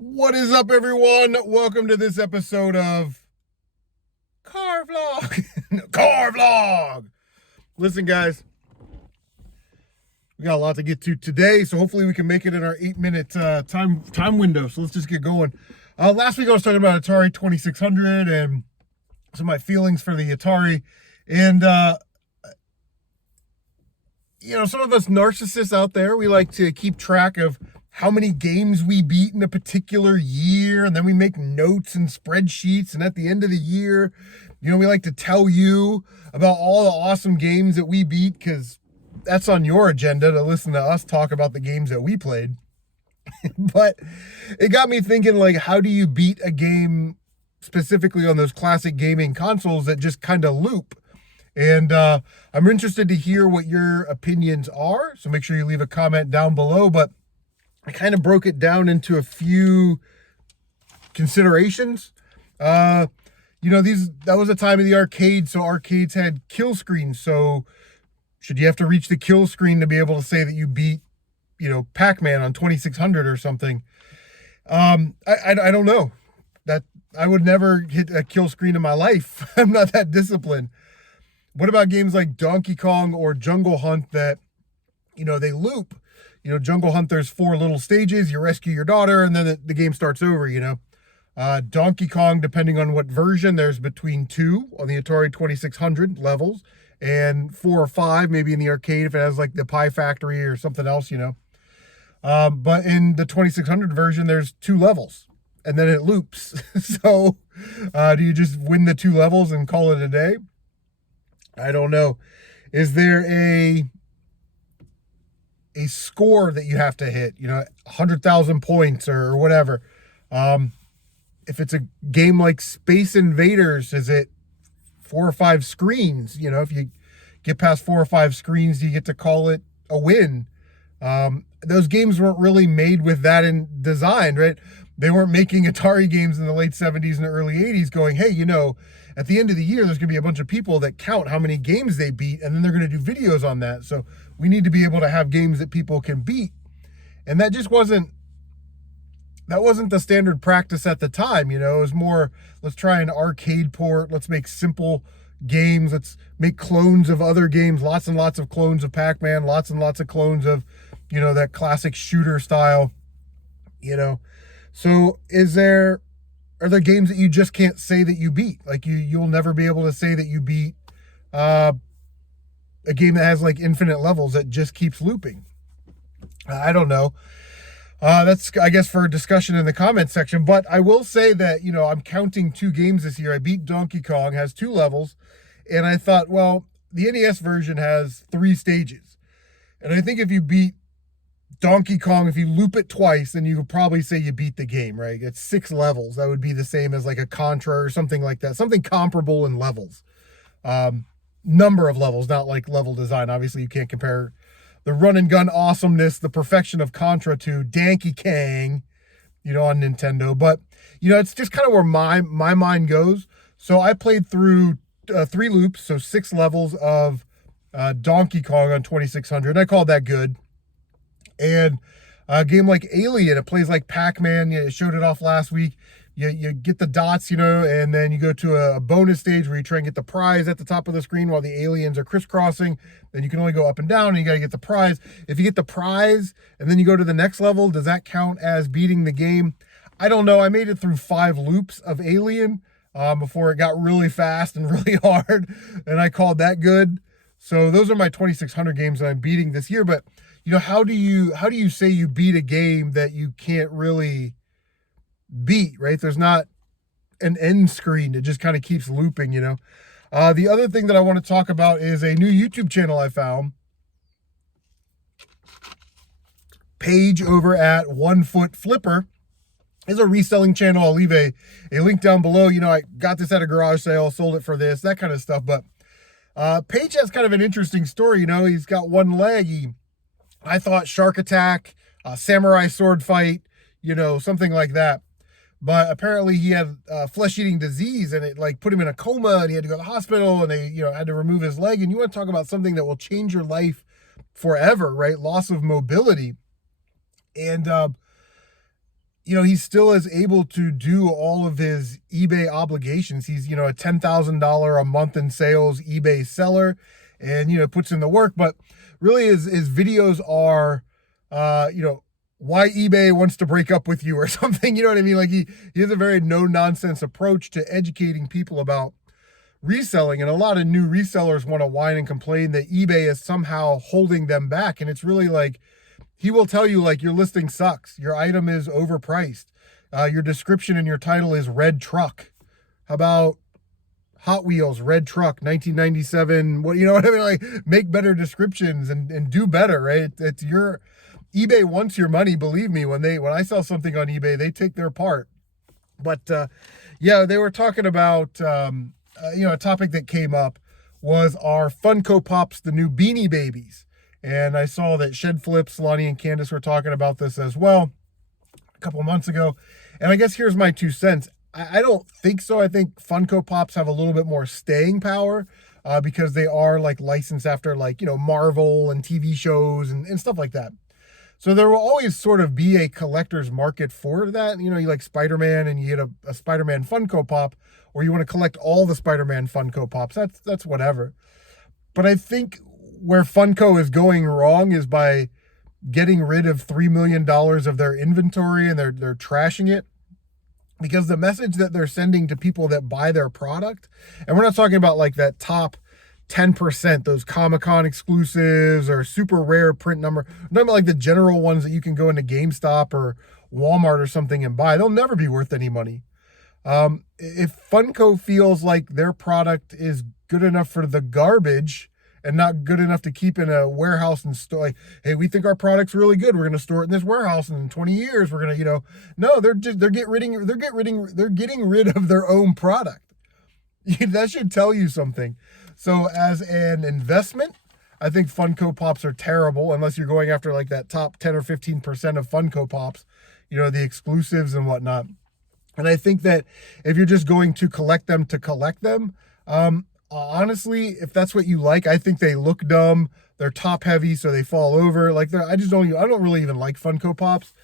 What is up, everyone? Welcome to this episode of Car Vlog. Car Vlog. Listen, guys, we got a lot to get to today, so hopefully we can make it in our 8-minute time window. So let's just get going. Last week I was talking about Atari 2600 and some of my feelings for the Atari, and some of us narcissists out there, we like to keep track of how many games we beat in a particular year, and then we make notes and spreadsheets, and at the end of the year, we like to tell you about all the awesome games that we beat, because that's on your agenda to listen to us talk about the games that we played. But it got me thinking, like, how do you beat a game specifically on those classic gaming consoles that just kind of loop? And I'm interested to hear what your opinions are, so make sure you leave a comment down below. But I kind of broke it down into a few considerations. That was a time of the arcade, so arcades had kill screens. So should you have to reach the kill screen to be able to say that you beat, Pac-Man on 2600 or something? I don't know. That I would never hit a kill screen in my life. I'm not that disciplined. What about games like Donkey Kong or Jungle Hunt that, they loop? Jungle Hunt, there's 4 little stages. You rescue your daughter, and then the game starts over, Donkey Kong, depending on what version, there's between 2 on the Atari 2600 levels, and 4 or 5, maybe in the arcade if it has, like, the Pie Factory or something else, But in the 2600 version, there's 2 levels, and then it loops. So, do you just win the 2 levels and call it a day? I don't know. Is there a score that you have to hit, 100,000 points or whatever? If it's a game like Space Invaders, is it 4 or 5 screens? If you get past 4 or 5 screens, you get to call it a win. Those games weren't really made with that in design, right? They weren't making Atari games in the late 70s and early 80s going, hey, at the end of the year, there's going to be a bunch of people that count how many games they beat, and then they're going to do videos on that. So we need to be able to have games that people can beat. And that just wasn't the standard practice at the time. It was more, let's try an arcade port. Let's make simple games. Let's make clones of other games, lots and lots of clones of Pac-Man, lots and lots of clones of, that classic shooter style, So are there games that you just can't say that you beat? Like you'll never be able to say that you beat a game that has like infinite levels that just keeps looping. I don't know. That's, I guess, for discussion in the comments section. But I will say that, I'm counting 2 games this year. I beat Donkey Kong, has 2 levels. And I thought, well, the NES version has 3 stages. And I think if you beat Donkey Kong, if you loop it twice, then you could probably say you beat the game, right? It's 6 levels. That would be the same as like a Contra or something like that. Something comparable in levels. Number of levels, not like level design. Obviously, you can't compare the run and gun awesomeness, the perfection of Contra to Donkey Kong, on Nintendo. But, it's just kind of where my mind goes. So I played through 3 loops, so 6 levels of Donkey Kong on 2600. And I called that good. And a game like Alien, it plays like Pac-Man. You showed it off last week. You get the dots, and then you go to a bonus stage where you try and get the prize at the top of the screen while the aliens are crisscrossing. Then you can only go up and down, and you got to get the prize. If you get the prize and then you go to the next level, does that count as beating the game? I don't know. I made it through 5 loops of Alien before it got really fast and really hard, and I called that good. So those are my 2600 games that I'm beating this year. But how do you say you beat a game that you can't really beat, right? There's not an end screen. It just kind of keeps looping, The other thing that I want to talk about is a new YouTube channel I found. Page over at Onefootflipper is a reselling channel. I'll leave a link down below. I got this at a garage sale, sold it for this, that kind of stuff. But Page has kind of an interesting story. He's got one leg. I thought Shark Attack, Samurai Sword Fight, something like that. But apparently he had flesh-eating disease, and it like put him in a coma, and he had to go to the hospital, and they had to remove his leg. And you want to talk about something that will change your life forever, right? Loss of mobility. And he still is able to do all of his eBay obligations. He's, a $10,000 a month in sales eBay seller, and, puts in the work. But really his videos are, why eBay wants to break up with you or something. You know what I mean? Like he has a very no nonsense approach to educating people about reselling. And a lot of new resellers want to whine and complain that eBay is somehow holding them back. And it's really like, he will tell you, like, your listing sucks. Your item is overpriced. Your description and your title is red truck. How about Hot Wheels, red truck, 1997? What, you know what I mean? Like, make better descriptions and do better, right? It's your eBay wants your money. Believe me, when I sell something on eBay, they take their part. But yeah, they were talking about a topic that came up was our Funko Pops, the new Beanie Babies. And I saw that Shed Flips, Lonnie and Candace were talking about this as well a couple of months ago. And I guess here's my 2 cents. I don't think so. I think Funko Pops have a little bit more staying power because they are like licensed after like, Marvel and TV shows and stuff like that. So there will always sort of be a collector's market for that. You like Spider-Man and you get a Spider-Man Funko Pop, or you want to collect all the Spider-Man Funko Pops. That's whatever. But I think where Funko is going wrong is by getting rid of $3 million of their inventory, and they're trashing it, because the message that they're sending to people that buy their product, and we're not talking about like that top 10%, those Comic-Con exclusives or super rare print number. I'm talking about like the general ones that you can go into GameStop or Walmart or something and buy. They'll never be worth any money. If Funko feels like their product is good enough for the garbage and not good enough to keep in a warehouse and store, like, hey, we think our product's really good, we're going to store it in this warehouse, and in 20 years we're going to, no, they're getting rid of their own product. That should tell you something. So as an investment, I think Funko Pops are terrible, unless you're going after like that top 10 or 15% of Funko Pops, the exclusives and whatnot. And I think that if you're just going to collect them, honestly, if that's what you like, I think they look dumb. They're top heavy, so they fall over. Like I don't really even like Funko Pops.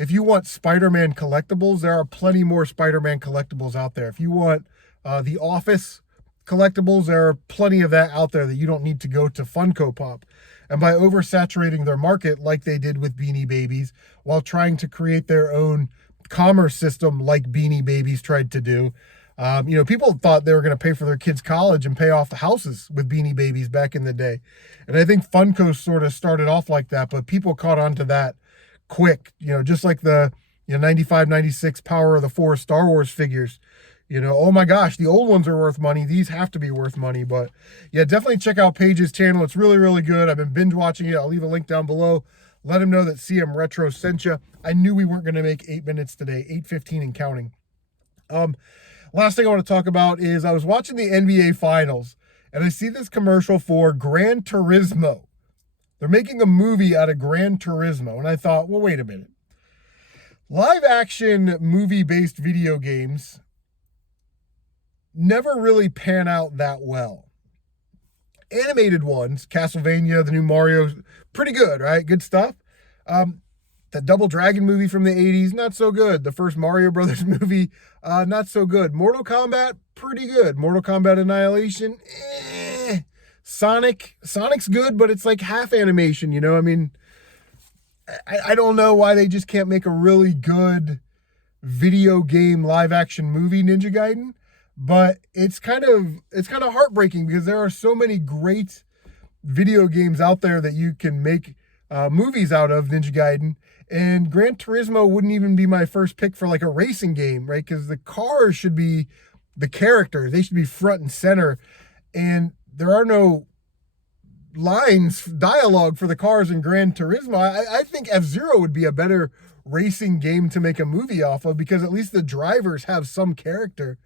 If you want Spider-Man collectibles, there are plenty more Spider-Man collectibles out there. If you want The Office collectibles, there are plenty of that out there that you don't need to go to Funko Pop. And by oversaturating their market like they did with Beanie Babies, while trying to create their own commerce system like Beanie Babies tried to do, people thought they were going to pay for their kids' college and pay off the houses with Beanie Babies back in the day. And I think Funko sort of started off like that, but people caught on to that quick, just like the 95, 96 Power of the Four Star Wars figures. Oh my gosh, the old ones are worth money. These have to be worth money. But yeah, definitely check out Paige's channel. It's really, really good. I've been binge watching it. I'll leave a link down below. Let him know that CM Retro sent you. I knew we weren't going to make 8 minutes today, 8:15 and counting. Last thing I want to talk about is I was watching the NBA Finals, and I see this commercial for Gran Turismo. They're making a movie out of Gran Turismo, and I thought, well, wait a minute. Live action movie-based video games never really pan out that well. Animated ones, Castlevania, the new Mario, pretty good, right? Good stuff. The Double Dragon movie from the 80s, not so good. The first Mario Brothers movie, not so good. Mortal Kombat, pretty good. Mortal Kombat Annihilation, Sonic's good, but it's like half animation, I mean, I don't know why they just can't make a really good video game live action movie, Ninja Gaiden. But it's kind of heartbreaking, because there are so many great video games out there that you can make movies out of, Ninja Gaiden. And Gran Turismo wouldn't even be my first pick for like a racing game, right? Because the cars should be the characters. They should be front and center. And there are no dialogue for the cars in Gran Turismo. I think F-Zero would be a better racing game to make a movie off of, because at least the drivers have some character.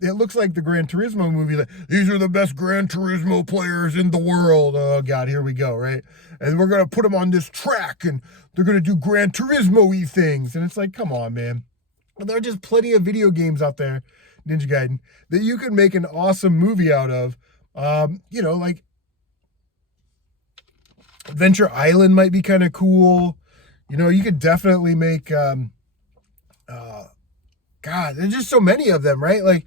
It looks like the Gran Turismo movie, like, these are the best Gran Turismo players in the world. Oh God, here we go, right? And we're going to put them on this track, and they're going to do Gran Turismo-y things. And it's like, come on, man. There are just plenty of video games out there, Ninja Gaiden, that you could make an awesome movie out of. Like Adventure Island might be kind of cool. You could definitely make God, there's just so many of them, right? Like,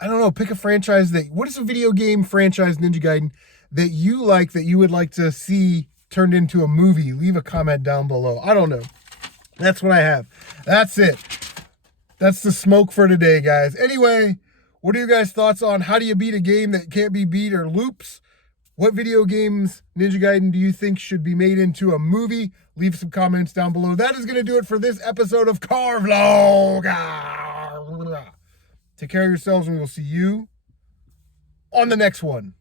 I don't know, pick a franchise what is a video game franchise, Ninja Gaiden, that you like, that you would like to see turned into a movie? Leave a comment down below. I don't know. That's what I have. That's it. That's the smoke for today, guys. Anyway, what are your guys' thoughts on how do you beat a game that can't be beat or loops? What video games, Ninja Gaiden, do you think should be made into a movie? Leave some comments down below. That is going to do it for this episode of Car Vlog. Take care of yourselves, and we will see you on the next one.